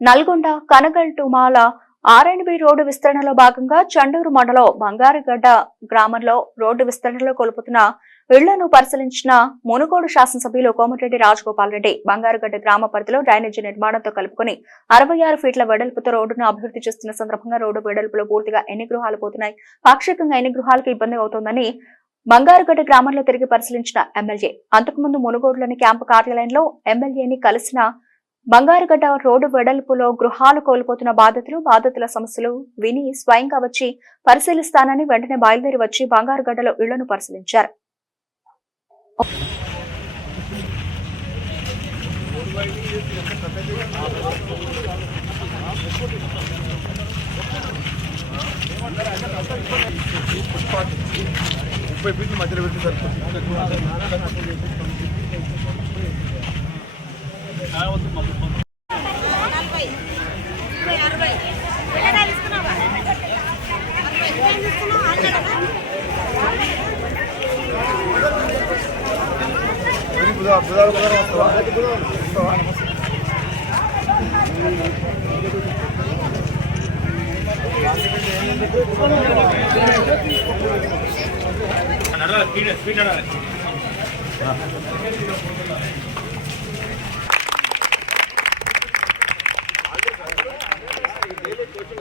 నల్గొండ కనగల్టుమాల ఆర్ఎండ్బి రోడ్డు విస్తరణలో భాగంగా చండూరు మండలం బంగారుగడ్డ గ్రామంలో రోడ్డు విస్తరణలో కోల్పోతున్న ఇళ్ళను పరిశీలించిన మునుగోడు శాసనసభ్యులు కోమటిరెడ్డి రాజగోపాల్ రెడ్డి బంగారుగడ్డ గ్రామ పరిధిలో డ్రైనేజీ నిర్మాణంతో కలుపుకొని అరవై ఆరు ఫీట్ల వెడల్పుతో రోడ్డును అభివృద్ధి చేస్తున్న సందర్భంగా రోడ్డు వెడల్పులో పూర్తిగా ఎన్ని గృహాలు పోతున్నాయి? పాక్షికంగా ఎన్ని గృహాలకు ఇబ్బంది అవుతోందని బంగారుగడ్డ గ్రామంలో తిరిగి పరిశీలించిన ఎమ్మెల్యే. అంతకుముందు మునుగోడులోని క్యాంపు కార్యాలయంలో ఎమ్మెల్యేని కలిసిన బంగారుగడ్డ రోడ్డు వెడల్పులో గృహాలు కోల్పోతున్న బాధితులు బాధితుల సమస్యలు విని స్వయంగా వచ్చి పరిశీలిస్తానని వెంటనే బయలుదేరి వచ్చి బంగారుగడ్డలో ఇళ్ళను పరిశీలించారు. ముప్పై ఫీట్లు మధ్యలో పెట్టి నడవాలి స్పీడ్ స్పీడ్ నడవాలి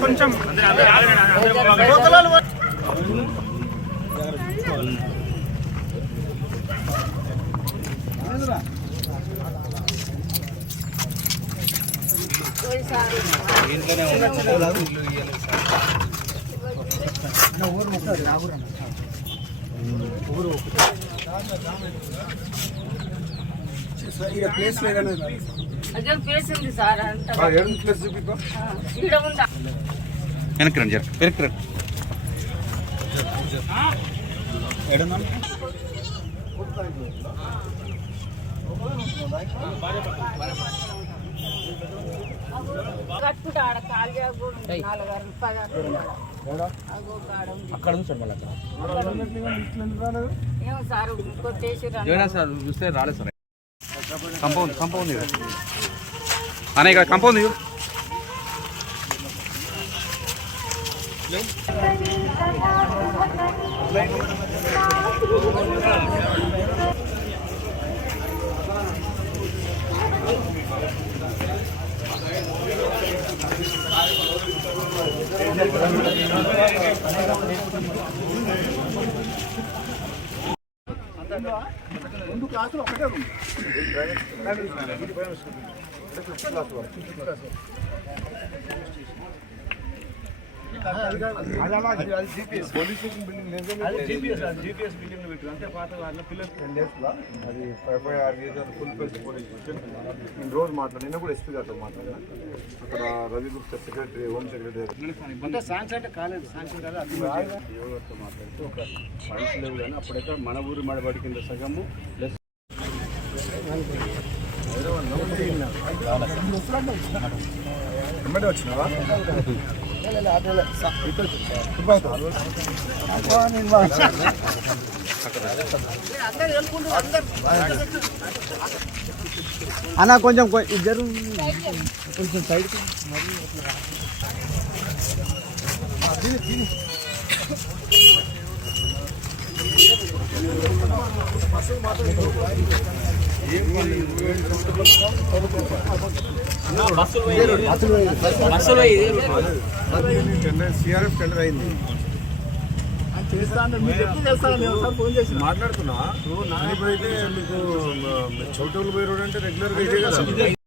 కొంచెం ఇస్తున్నావు అరవై బుధవారం బుధవారం పేసింది సార్ అంత ఆ, ఏడు ప్లేస్ చూపిద్దాం? ఉందా? వెనక్కి రండి జర వెనక్కి రండి. అక్కడ ఏమో జోనా సార్? చూస్తే రాలేదు సార్ కంపౌండ్ కంపౌండ్ ఇది అనే ఇక్కడ కంపౌండ్ ఇది రెండు క్లాసులు ఒకటే రూమ్ అది five are full place police station నేను రోజు మాట్లాడి నేను కూడా ఎస్పీ గారితో మాట్లాడినా అక్కడ Ravi Gupta secretary home secretary అంటే అది ఒక ఫండ్స్ లేవు కానీ అప్పుడైతే మన ఊరి మడబడి కింద సగము ప్లస్ వచ్చినావా అన్న కొంచెం ఇద్దరు కొంచెం సైడ్ సిఆర్ఎఫ్ టెండర్ అయింది మాట్లాడుతున్నా ఇప్పుడైతే మీకు చౌటూలు పోయి రోడ్ అంటే రెగ్యులర్గా ఇదే కదా.